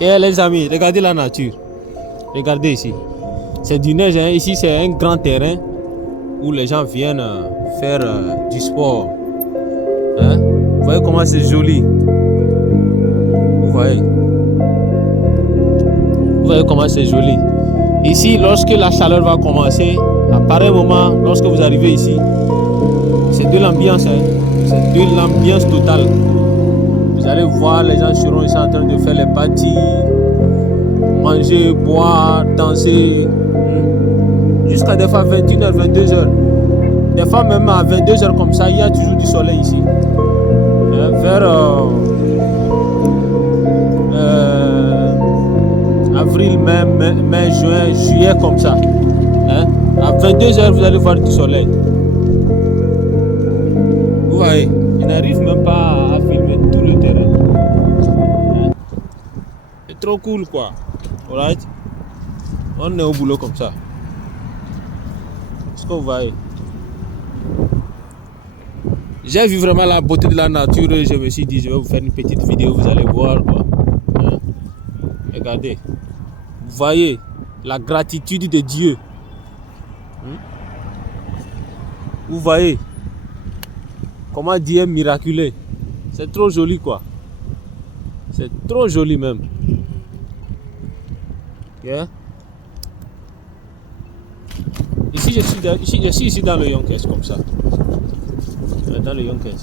Et les amis, regardez la nature. Regardez ici. C'est du neige, hein. Ici c'est un grand terrain où les gens viennent faire du sport. Hein? Vous voyez comment c'est joli. Vous voyez comment c'est joli. Ici, lorsque la chaleur va commencer, à pareil moment, lorsque vous arrivez ici, c'est de l'ambiance, hein. C'est de l'ambiance totale. Vous allez voir, les gens seront ici en train de faire les parties, manger, boire, danser, jusqu'à des fois 21h, 22h. Des fois même à 22h comme ça, il y a toujours du soleil ici. Vers avril, mai, juin, juillet comme ça. À 22h, vous allez voir du soleil. Vous voyez, je n'arrive même pas à filmer tout le terrain. C'est trop cool quoi. Alright? On est au boulot comme ça. Est-ce que vous voyez? J'ai vu vraiment la beauté de la nature et je me suis dit je vais vous faire une petite vidéo, vous allez voir quoi. Regardez. Vous voyez la gratitude de Dieu. Vous voyez comment Dieu est miraculeux. C'est trop joli quoi. C'est trop joli même. Yeah. Ici je suis ici dans le Yonkers comme ça. Dans le Yonkers.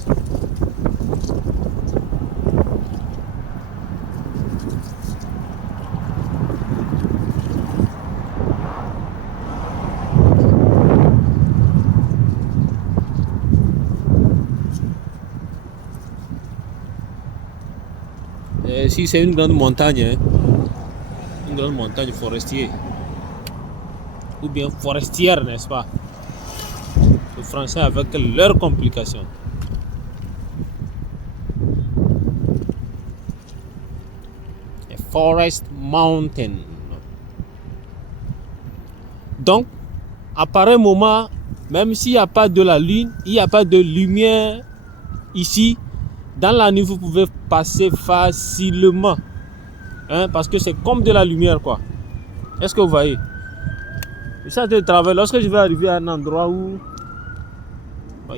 Ici c'est une grande montagne, hein? Une grande montagne forestière. Ou bien forestière, n'est-ce pas? Le français avec leurs complications. A forest mountain. Donc, à pareil moment, même s'il n'y a pas de la lune, il n'y a pas de lumière ici, dans la nuit, vous pouvez passer facilement. Parce que c'est comme de la lumière, quoi. Est-ce que vous voyez? Je suis en train de travailler. Lorsque je vais arriver à un endroit où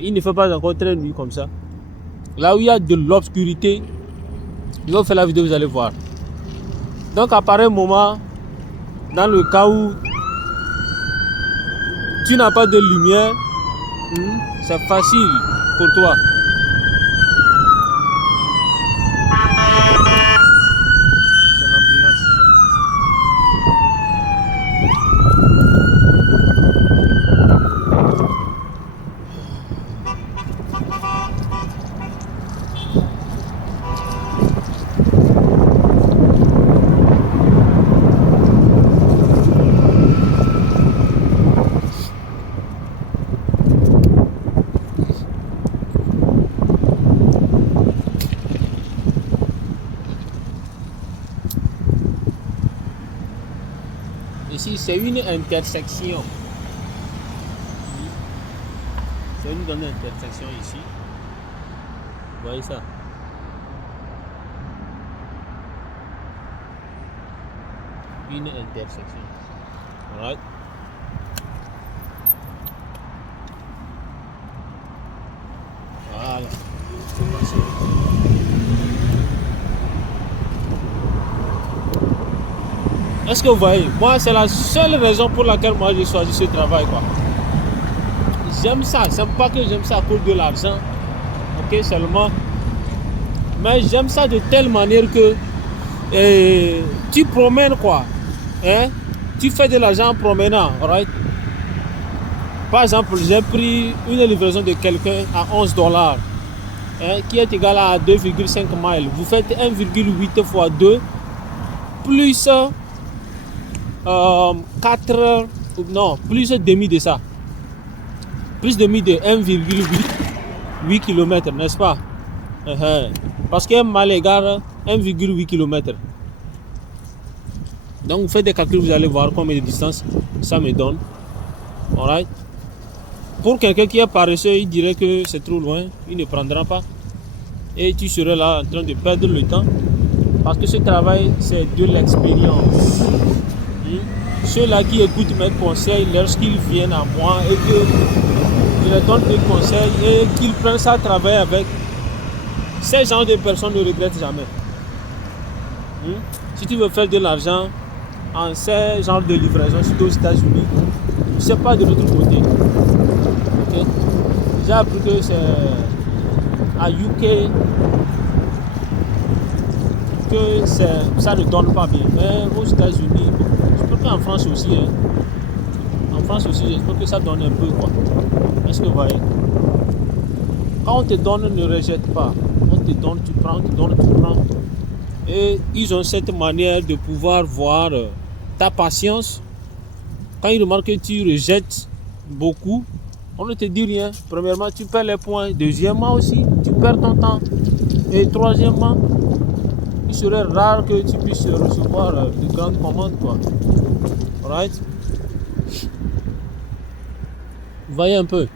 il ne fait pas encore très nuit comme ça, là où il y a de l'obscurité, je vais vous faire la vidéo, vous allez voir. Donc à pareil moment, dans le cas où tu n'as pas de lumière, c'est facile pour toi. C'est l'ambulance. Ici, c'est une intersection. C'est une grande intersection ici. Vous voyez ça? Une intersection. Alright. Voilà. Est-ce que vous voyez? Moi, c'est la seule raison pour laquelle moi j'ai choisi ce travail, quoi. J'aime ça. C'est pas que j'aime ça à cause de l'argent, ok, seulement. Mais j'aime ça de telle manière que tu promènes, quoi. Tu fais de l'argent en promenant, right? Par exemple, j'ai pris une livraison de quelqu'un à $11, qui est égal à 2,5 miles. Vous faites 1,8 fois 2 plus 4, non, plus demi de ça. Plus demi de 1,8 km, n'est-ce pas? Parce qu'un mile égale 1,8 km. Donc vous faites des calculs, vous allez voir combien de distance ça me donne. Alright. Pour quelqu'un qui est paresseux, il dirait que c'est trop loin, il ne prendra pas. Et tu serais là en train de perdre le temps Parce que ce travail, c'est de l'expérience. Ceux-là qui écoutent mes conseils, lorsqu'ils viennent à moi et que je leur donne des conseils et qu'ils prennent ça à travailler avec, ces gens de personnes ne regrettent jamais. Si tu veux faire de l'argent en ces genres de livraison, surtout aux États-Unis, ne sais pas de l'autre côté. Okay? J'ai appris que c'est à UK que ça ne donne pas bien. Mais aux États-Unis, je pense qu'en France aussi, en France aussi, j'espère que ça donne un peu quoi. Est-ce que vous voyez? Quand on te donne, ne rejette pas. On te donne, tu prends, on te donne, tu prends. Et ils ont cette manière de pouvoir voir ta patience. Quand ils remarquent que tu rejettes beaucoup, on ne te dit rien. Premièrement, tu perds les points. Deuxièmement aussi, tu perds ton temps. Et troisièmement, il serait rare que tu puisses recevoir de grandes commandes, quoi. Alright? Vous voyez un peu.